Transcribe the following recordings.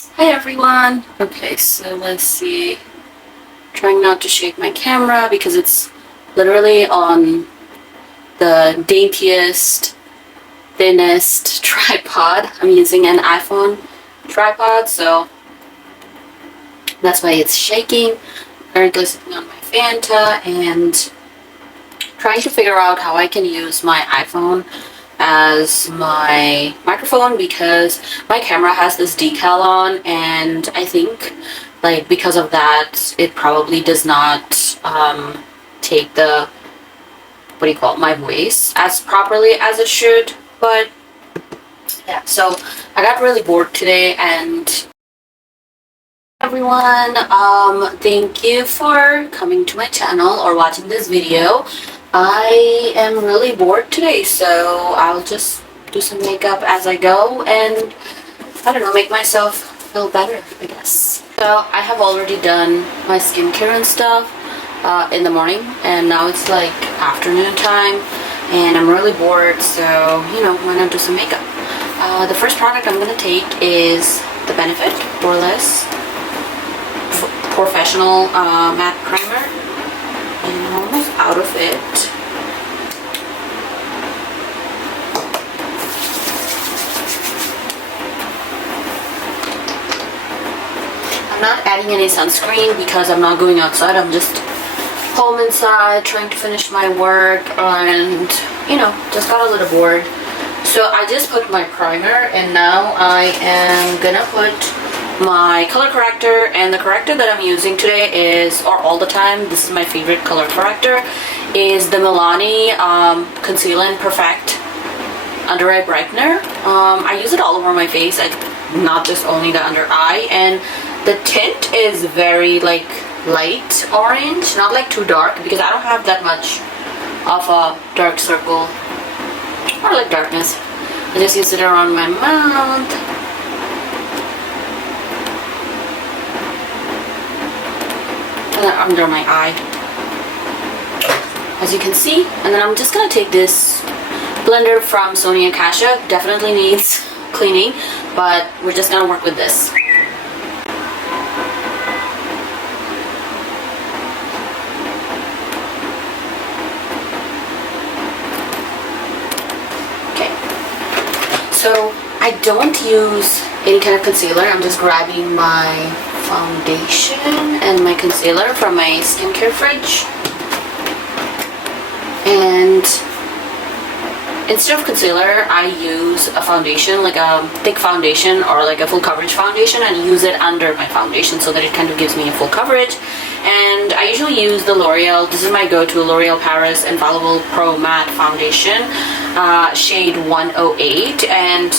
Hi everyone! Okay, so let's see. Trying not to shake my camera because it's literally on the daintiest, thinnest tripod. I'm using an iPhone tripod, so that's why it's shaking. Currently sitting on my Fanta and trying to figure out how I can use my iPhone as my microphone because my camera has this decal on, and I think like because of that it probably does not take the, what do you call it, my voice as properly as it should. But yeah, so I got really bored today. And everyone, thank you for coming to my channel or watching this video. I am really bored today, so I'll just do some makeup as I go and, I don't know, make myself feel better, I guess. So I have already done my skincare and stuff in the morning, and now it's like afternoon time and I'm really bored, so you know, why not do some makeup. The first product I'm gonna take is the Benefit Poreless Professional Matte Primer, and I'm almost out of it. I'm not adding any sunscreen because I'm not going outside. I'm just home inside trying to finish my work and, you know, just got a little bored. So I just put my primer, and now I am gonna put my color corrector. And the corrector that I'm using today is, or all the time, this is my favorite color corrector, is the Milani Conceal and Perfect Under Eye Brightener. I use it all over my face, not just only the under eye, and the tint is very like light orange, not like too dark, because I don't have that much of a dark circle or like darkness. I just use it around my mouth. And then under my eye, as you can see. And then I'm just gonna take this blender from Sony Acacia. Definitely needs cleaning, but we're just gonna work with this. Okay, so I don't use any kind of concealer. I'm just grabbing my foundation and my concealer from my skincare fridge, and instead of concealer I use a foundation, like a thick foundation or like a full coverage foundation, and use it under my foundation so that it kind of gives me a full coverage. And I usually use the L'Oreal, this is my go-to, L'Oreal Paris Infallible Pro Matte Foundation, shade 108, and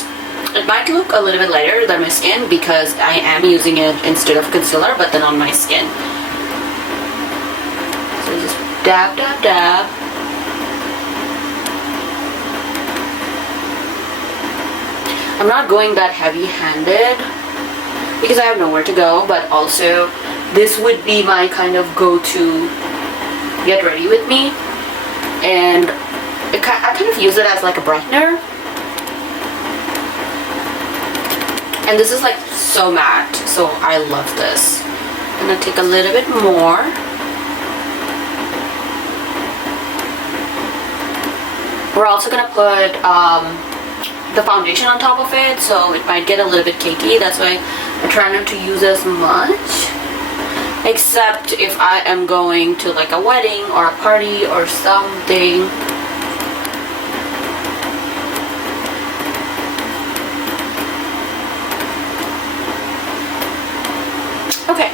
it might look a little bit lighter than my skin because I am using it instead of concealer, but then on my skin. So just dab, dab, dab. I'm not going that heavy-handed because I have nowhere to go, but also this would be my kind of go-to get ready with me, and I kind of use it as like a brightener. And this is like so matte, so I love this. I'm gonna take a little bit more. We're also gonna put the foundation on top of it, so it might get a little bit cakey. That's why I try not to use as much, except if I am going to like a wedding or a party or something. Okay,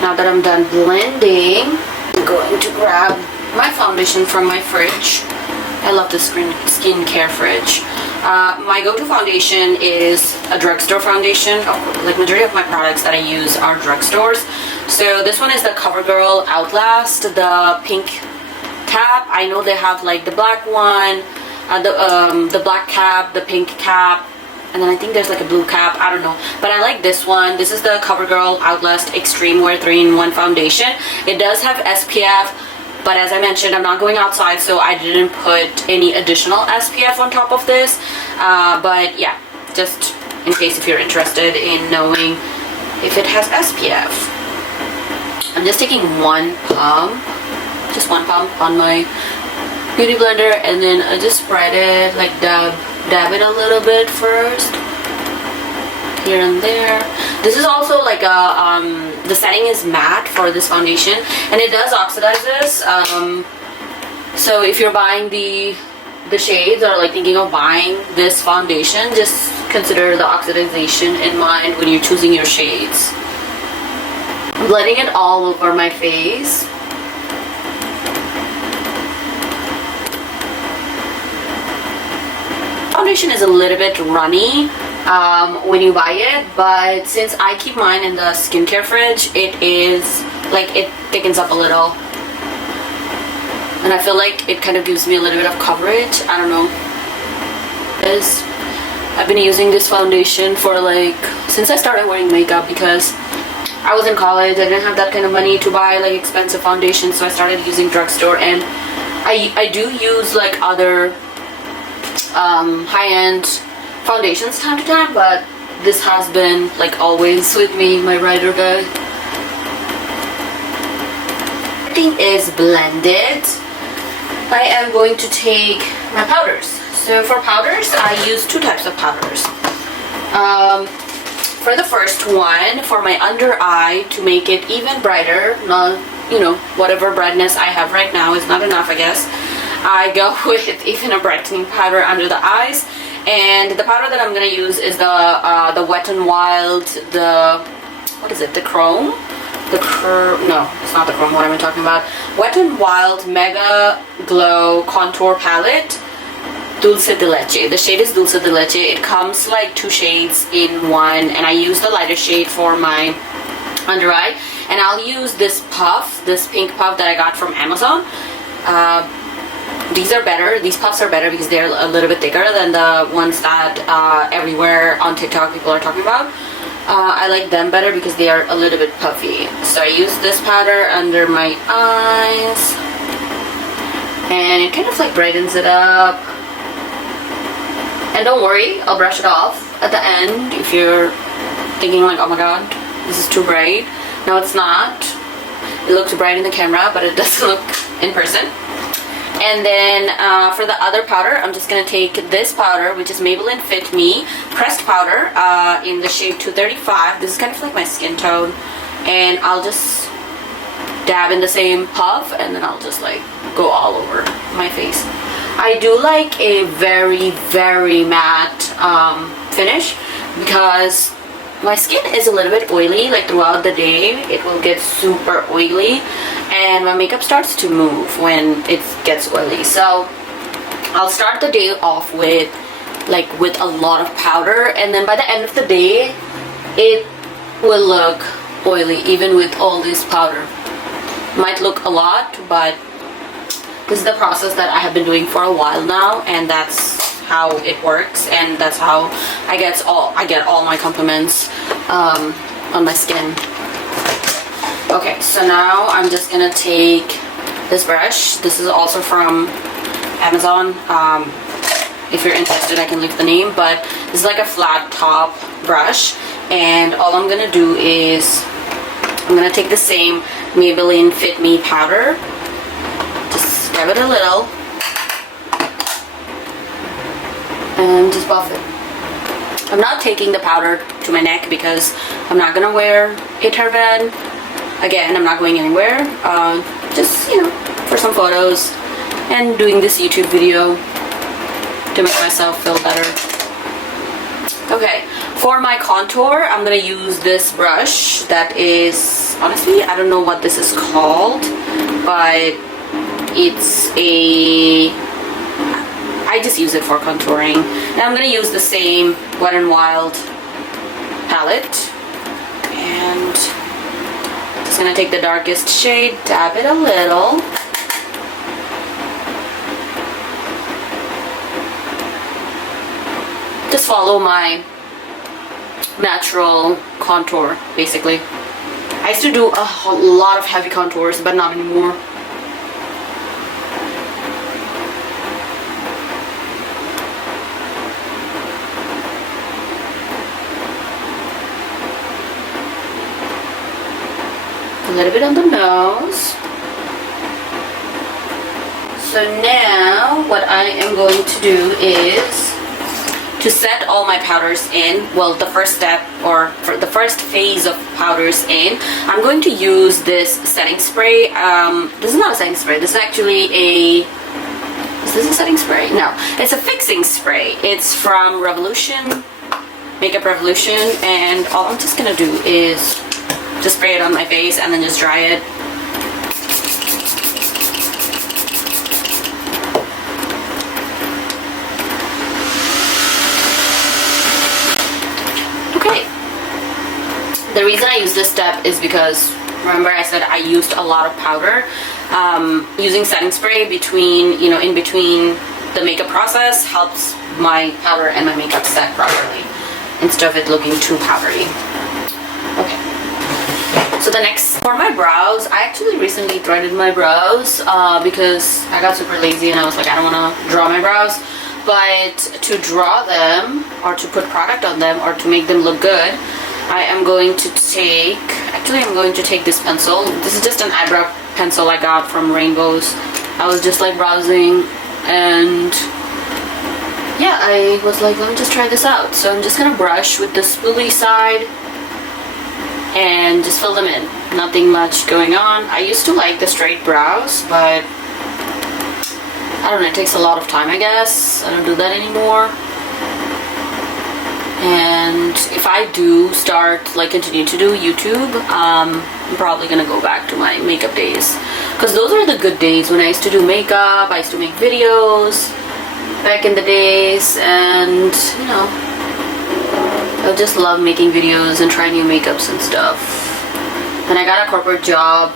now that I'm done blending, I'm going to grab my foundation from my fridge. I love this skincare fridge. My go-to foundation is a drugstore foundation. Like majority of my products that I use are drugstores. So this one is the CoverGirl Outlast, the pink cap. I know they have like the black one, the black cap, the pink cap, and then I think there's like a blue cap, I don't know. But I like this one. This is the CoverGirl Outlast Extreme Wear 3-in-1 foundation. It does have SPF, but as I mentioned, I'm not going outside, so I didn't put any additional SPF on top of this. But yeah, just in case if you're interested in knowing if it has SPF. I'm just taking one pump on my beauty blender, and then I just spread it, like dab it a little bit first, here and there. This is also like the setting is matte for this foundation, and it does oxidize this. So if you're buying the shades, or like thinking of buying this foundation, just consider the oxidization in mind when you're choosing your shades. I'm blending it all over my face. Foundation is a little bit runny when you buy it, but since I keep mine in the skincare fridge, it is like, it thickens up a little, and I feel like it kind of gives me a little bit of coverage. I don't know. I've been using this foundation for like since I started wearing makeup, because I was in college. I didn't have that kind of money to buy like expensive foundation, so I started using drugstore, and I do use like other high-end foundations time to time, but this has been like always with me, my ride or die. Everything is blended. I am going to take my powders. So for powders, I use two types of powders. For the first one, for my under eye, to make it even brighter, not, you know, whatever brightness I have right now is not enough, I guess. I go with even a brightening powder under the eyes, and the powder that I'm gonna use is the Wet n Wild, what is it, the Chrome? No, it's not the Chrome. What am I talking about? Wet n Wild Mega Glow Contour Palette, Dulce de Leche. The shade is Dulce de Leche. It comes like two shades in one, and I use the lighter shade for my under eye, and I'll use this puff, this pink puff that I got from Amazon. These are better. These puffs are better because they're a little bit thicker than the ones that everywhere on TikTok people are talking about. I like them better because they are a little bit puffy. So I use this powder under my eyes, and it kind of like brightens it up. And don't worry, I'll brush it off at the end if you're thinking like, oh my god, this is too bright. No, it's not. It looks bright in the camera, but it doesn't look in person. And then for the other powder, I'm just going to take this powder, which is Maybelline Fit Me pressed powder in the shade 235. This is kind of like my skin tone. And I'll just dab in the same puff, and then I'll just like go all over my face. I do like a very, very matte finish, because my skin is a little bit oily. Like throughout the day it will get super oily, and my makeup starts to move when it gets oily. So I'll start the day off with a lot of powder, and then by the end of the day it will look oily even with all this powder. Might look a lot, but this is the process that I have been doing for a while now, and that's how it works, and that's how I get all my compliments on my skin. Okay, so now I'm just gonna take this brush. This is also from Amazon. If you're interested, I can leave the name, but this is like a flat top brush, and all I'm gonna do is I'm gonna take the same Maybelline Fit Me powder, just grab it a little, and just buff it. I'm not taking the powder to my neck because I'm not gonna wear a hairband. Again, I'm not going anywhere. Just, you know, for some photos and doing this YouTube video to make myself feel better. Okay, for my contour, I'm gonna use this brush that is, honestly, I don't know what this is called, but it's I just use it for contouring. And I'm gonna use the same Wet n Wild palette, and just gonna take the darkest shade, dab it a little. Just follow my natural contour, basically. I used to do a lot of heavy contours, but not anymore. little bit on the nose. So now what I am going to do is to set all my powders in. Well, the first step, or for the first phase of powders in, I'm going to use this setting spray. This is not a setting spray. This is actually is this a setting spray? No, it's a fixing spray. It's from Revolution, Makeup Revolution, and all I'm just gonna do is just spray it on my face and then just dry it. The reason I use this step is because, remember I said I used a lot of powder. Using setting spray in between the makeup process helps my powder and my makeup set properly instead of it looking too powdery. Okay. So the next, for my brows, I actually recently threaded my brows because I got super lazy and I was like, I don't want to draw my brows. But to draw them, or to put product on them, or to make them look good, I am going to take, I'm going to take this pencil. This is just an eyebrow pencil I got from Rainbows. I was just like browsing and yeah, I was like, let me just try this out. So I'm just gonna brush with the spoolie side and just fill them in. Nothing much going on. I used to like the straight brows, but I don't know, it takes a lot of time, I guess. I don't do that anymore. And if I do continue to do YouTube, I'm probably gonna go back to my makeup days, because those are the good days when I used to do makeup. I used to make videos back in the days, and you know, I just love making videos and trying new makeups and stuff. Then I got a corporate job,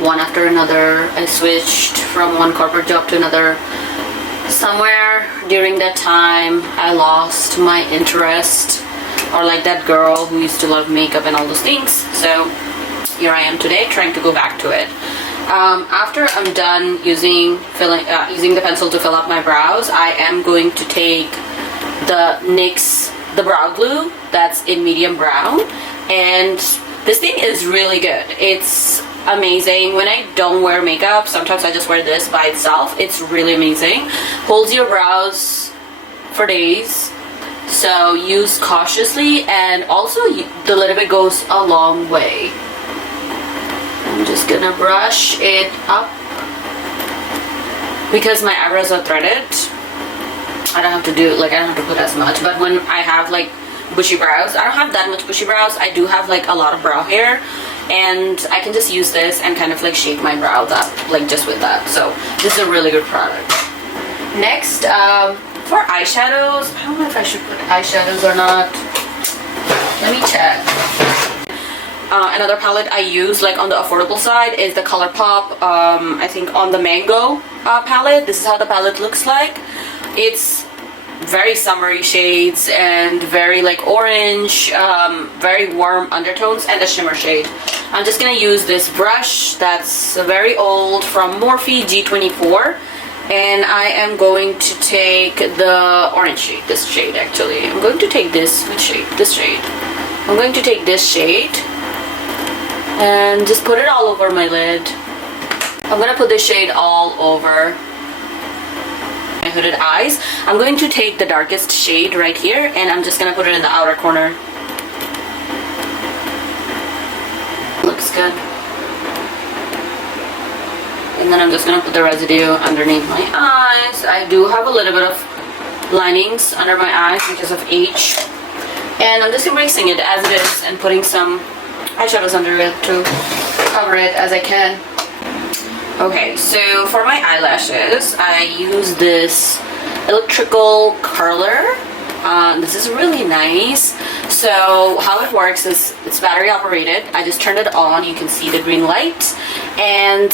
one after another. I switched from one corporate job to another. Somewhere during that time, I lost my interest, or like that girl who used to love makeup and all those things. So here I am today, trying to go back to it. After I'm done using the pencil to fill up my brows, I am going to take the NYX brow glue that's in medium brown, and this thing is really good. It's amazing. When I don't wear makeup, sometimes I just wear this by itself. It's really amazing. Holds your brows for days, so use cautiously, and also the little bit goes a long way. I'm just gonna brush it up because my eyebrows are threaded. I don't have to put as much, but when I have like bushy brows, I don't have that much bushy brows. I do have like a lot of brow hair, and I can just use this and kind of like shape my brows up like just with that. So this is a really good product. Next, for eyeshadows, I don't know if I should put eyeshadows or not. Let me check. Another palette I use like on the affordable side is the ColourPop, I think on the Mango palette. This is how the palette looks like. It's very summery shades and very like orange, very warm undertones, and a shimmer shade. I'm just gonna use this brush that's very old from Morphe G24, and I am going to take the orange shade, this shade actually. I'm going to take this shade. I'm going to take this shade and just put it all over my lid. I'm gonna put this shade all over my hooded eyes. I'm going to take the darkest shade right here, and I'm just gonna put it in the outer corner. Looks good. And then I'm just gonna put the residue underneath my eyes. I do have a little bit of linings under my eyes because of age, and I'm just embracing it as it is and putting some eyeshadows under it to cover it as I can. Okay, so for my eyelashes, I use this electrical curler. This is really nice. So how it works is it's battery operated. I just turned it on. You can see the green light, and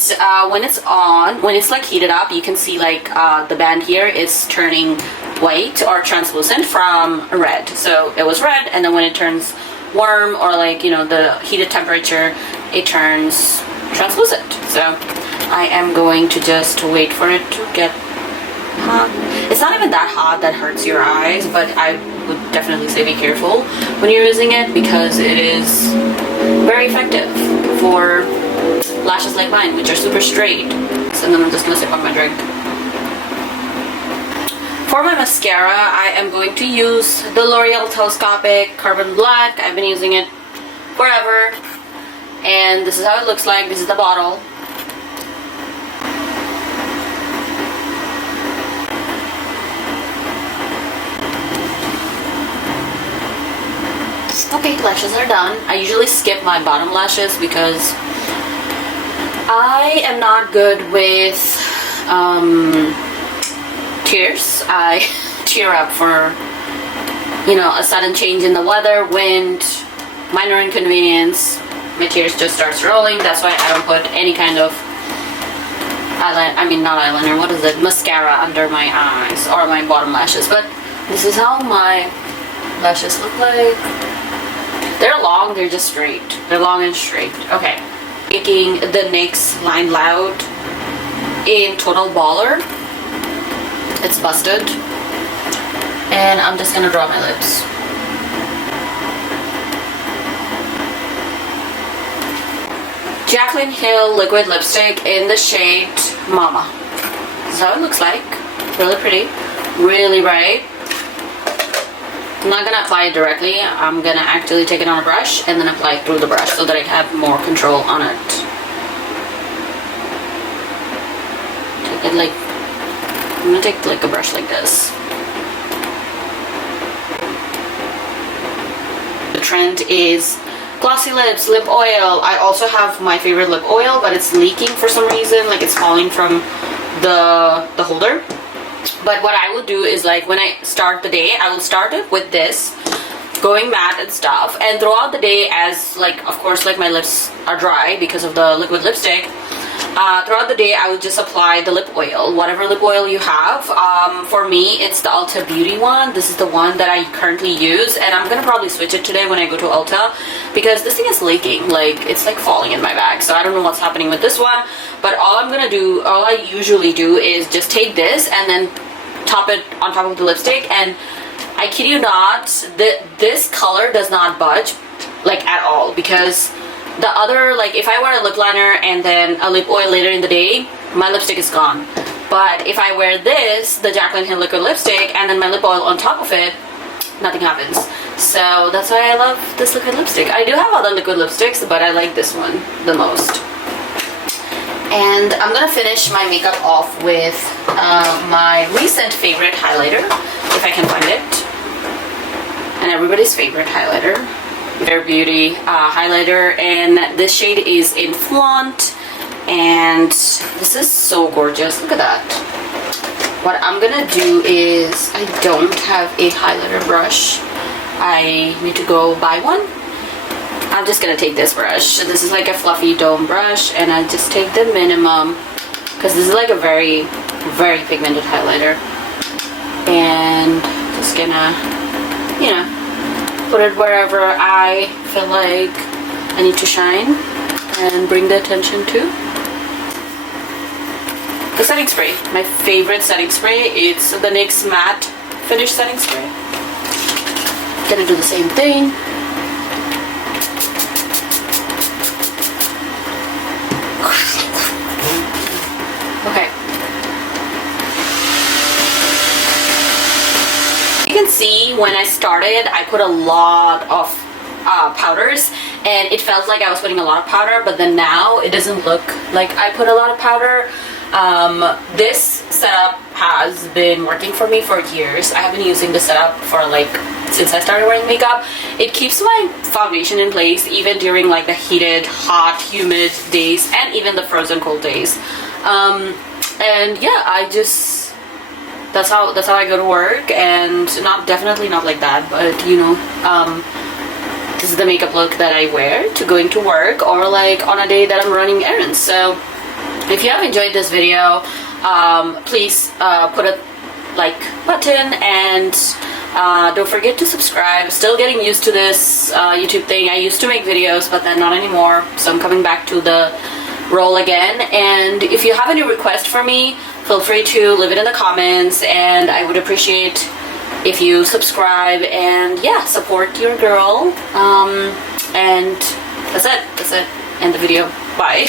when it's on, when it's like heated up, you can see like the band here is turning white or translucent from red. So it was red, and then when it turns warm, or like, you know, the heated temperature, it turns translucent. So I am going to just wait for it to get hot. It's not even that hot that hurts your eyes, but I would definitely say be careful when you're using it because it is very effective for lashes like mine, which are super straight. So then I'm just gonna sip on my drink. For my mascara, I am going to use the L'Oreal Telescopic Carbon Black. I've been using it forever. And this is how it looks like. This is the bottle. Okay, lashes are done. I usually skip my bottom lashes because I am not good with tears. I tear up for, you know, a sudden change in the weather, wind, minor inconvenience. My tears just starts rolling. That's why I don't put any kind of not eyeliner, what is it? Mascara under my eyes or my bottom lashes. But this is how my lashes look like. They're long, they're just straight. They're long and straight. Okay. Taking the NYX Line Loud in Total Baller. It's busted. And I'm just gonna draw my lips. Jaclyn Hill liquid lipstick in the shade Mama. This is how it looks like. Really pretty. Really bright. I'm not gonna apply it directly. I'm gonna actually take it on a brush and then apply it through the brush so that I have more control on it. Take it like, I'm gonna take like a brush like this. The trend is glossy lips, lip oil. I also have my favorite lip oil, but it's leaking for some reason, like it's falling from the holder. But what I will do is, like, when I start the day, I will start it with this, going matte and stuff, and throughout the day, as, like, of course, like, my lips are dry because of the liquid lipstick, throughout the day, I would just apply the lip oil, whatever lip oil you have. For me, it's the Ulta Beauty one. This is the one that I currently use, and I'm gonna probably switch it today when I go to Ulta, because this thing is leaking, like, it's like falling in my bag, so I don't know what's happening with this one. But all I usually do is just take this and then top it on top of the lipstick, and I kid you not, this color does not budge, like, at all, because the other, like, if I wear a lip liner and then a lip oil later in the day, my lipstick is gone. But if I wear this, the Jaclyn Hill liquid lipstick, and then my lip oil on top of it, nothing happens. So that's why I love this liquid lipstick. I do have other liquid lipsticks, but I like this one the most. And I'm gonna finish my makeup off with my recent favorite highlighter, if I can find it. And everybody's favorite highlighter, Bare Beauty highlighter, and this shade is in Flaunt, and this is so gorgeous. Look at that. What I'm gonna do is, I don't have a highlighter brush. I need to go buy one. I'm just gonna take this brush. This is like a fluffy dome brush, and I just take the minimum, because this is like a very, very pigmented highlighter. And just gonna, you know, put it wherever I feel like I need to shine and bring the attention to. The setting spray, my favorite setting spray, it's the NYX Matte Finish Setting Spray. Gonna do the same thing. Okay. You can see when I started, I put a lot of powders, and it felt like I was putting a lot of powder, but then now it doesn't look like I put a lot of powder. This setup has been working for me for years. I have been using this setup for like since I started wearing makeup. It keeps my foundation in place even during like the heated, hot, humid days, and even the frozen cold days. And yeah, I just, that's how I go to work, and definitely not like that, but you know, this is the makeup look that I wear to going to work, or like on a day that I'm running errands. So if you have enjoyed this video, please put a like button, and don't forget to subscribe. Still getting used to this YouTube thing. I used to make videos, but then not anymore, so I'm coming back to the role again. And if you have any request for me, feel free to leave it in the comments, and I would appreciate if you subscribe and yeah, support your girl. And that's it. End the video. Bye.